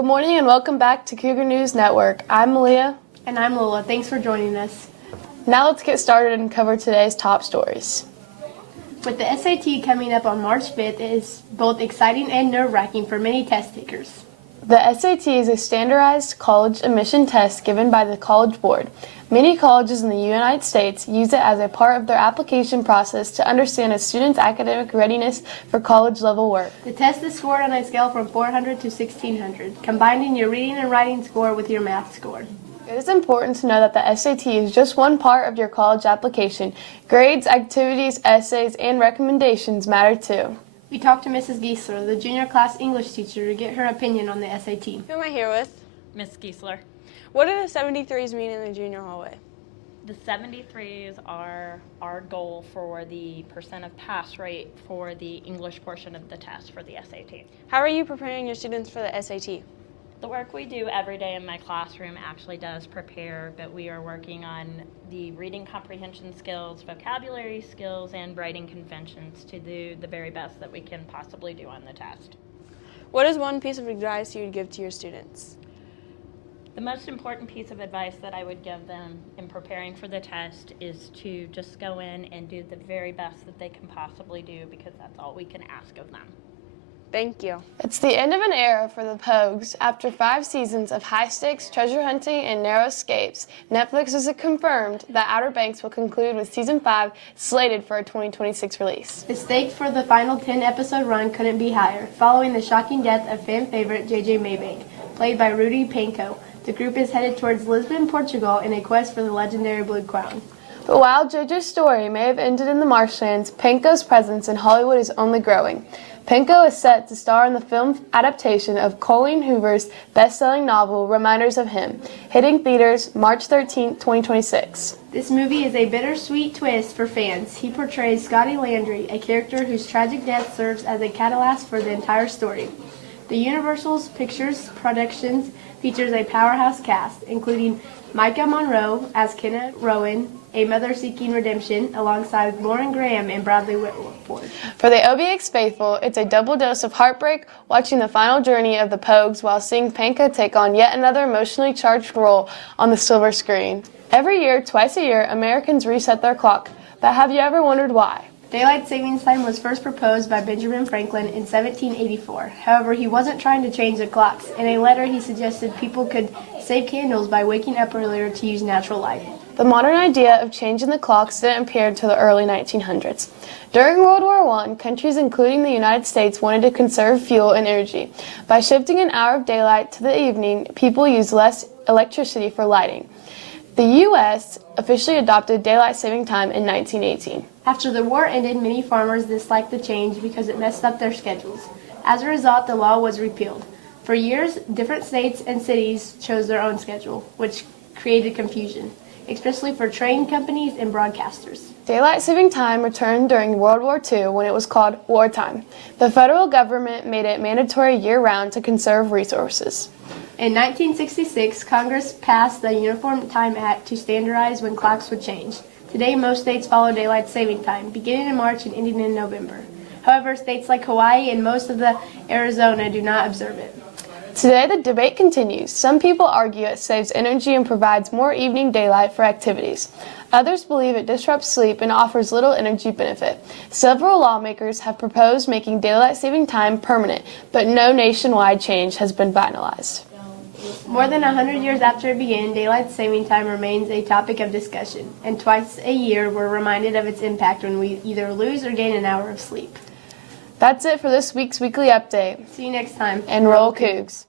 Good morning and welcome back to Cougar News Network. I'm Malia. And I'm Lola. Thanks for joining us. Now let's get started and cover today's top stories. With the SAT coming up on March 5th, it is both exciting and nerve-wracking for many test takers. The SAT is a standardized college admission test given by the College Board. Many colleges in the United States use it as a part of their application process to understand a student's academic readiness for college-level work. The test is scored on a scale from 400 to 1600, combining your reading and writing score with your math score. It is important to know that the SAT is just one part of your college application. Grades, activities, essays, and recommendations matter too. We talked to Mrs. Giesler, the junior class English teacher, to get her opinion on the SAT. Who am I here with? Miss Giesler. What do the 73s mean in the junior hallway? The 73s are our goal for the percent of pass rate for the English portion of the test for the SAT. How are you preparing your students for the SAT? The work we do every day in my classroom actually does prepare, but we are working on the reading comprehension skills, vocabulary skills, and writing conventions to do the very best that we can possibly do on the test. What is one piece of advice you would give to your students? The most important piece of advice that I would give them in preparing for the test is to just go in and do the very best that they can possibly do, because that's all we can ask of them. Thank you. It's the end of an era for the Pogues. After 5 seasons of high-stakes treasure hunting and narrow escapes, Netflix has confirmed that Outer Banks will conclude with Season 5 slated for a 2026 release. The stakes for the final 10-episode run couldn't be higher. Following the shocking death of fan favorite J.J. Maybank, played by Rudy Panko, the group is headed towards Lisbon, Portugal in a quest for the legendary Blue Crown. But while JoJo's story may have ended in the marshlands, Panko's presence in Hollywood is only growing. Panko is set to star in the film adaptation of Colleen Hoover's best-selling novel, Reminders of Him, hitting theaters March 13, 2026. This movie is a bittersweet twist for fans. He portrays Scotty Landry, a character whose tragic death serves as a catalyst for the entire story. The Universal Pictures Productions features a powerhouse cast, including Micah Monroe as Kenna Rowan, a mother seeking redemption, alongside Lauren Graham and Bradley Whitford. For the OBX faithful, it's a double dose of heartbreak watching the final journey of the Pogues while seeing Panko take on yet another emotionally charged role on the silver screen. Every year, twice a year, Americans reset their clock. But have you ever wondered why? Daylight savings time was first proposed by Benjamin Franklin in 1784. However, he wasn't trying to change the clocks. In a letter, he suggested people could save candles by waking up earlier to use natural light. The modern idea of changing the clocks didn't appear until the early 1900s. During World War I, countries including the United States wanted to conserve fuel and energy. By shifting an hour of daylight to the evening, people used less electricity for lighting. The U.S. officially adopted daylight saving time in 1918. After the war ended, many farmers disliked the change because it messed up their schedules. As a result, the law was repealed. For years, different states and cities chose their own schedule, which created confusion, especially for train companies and broadcasters. Daylight saving time returned during World War II when it was called wartime. The federal government made it mandatory year-round to conserve resources. In 1966, Congress passed the Uniform Time Act to standardize when clocks would change. Today, most states follow daylight saving time, beginning in March and ending in November. However, states like Hawaii and most of the Arizona do not observe it. Today, the debate continues. Some people argue it saves energy and provides more evening daylight for activities. Others believe it disrupts sleep and offers little energy benefit. Several lawmakers have proposed making daylight saving time permanent, but no nationwide change has been finalized. More than 100 years after it began, daylight saving time remains a topic of discussion, and twice a year we're reminded of its impact when we either lose or gain an hour of sleep. That's it for this week's weekly update. See you next time. And roll Cougs.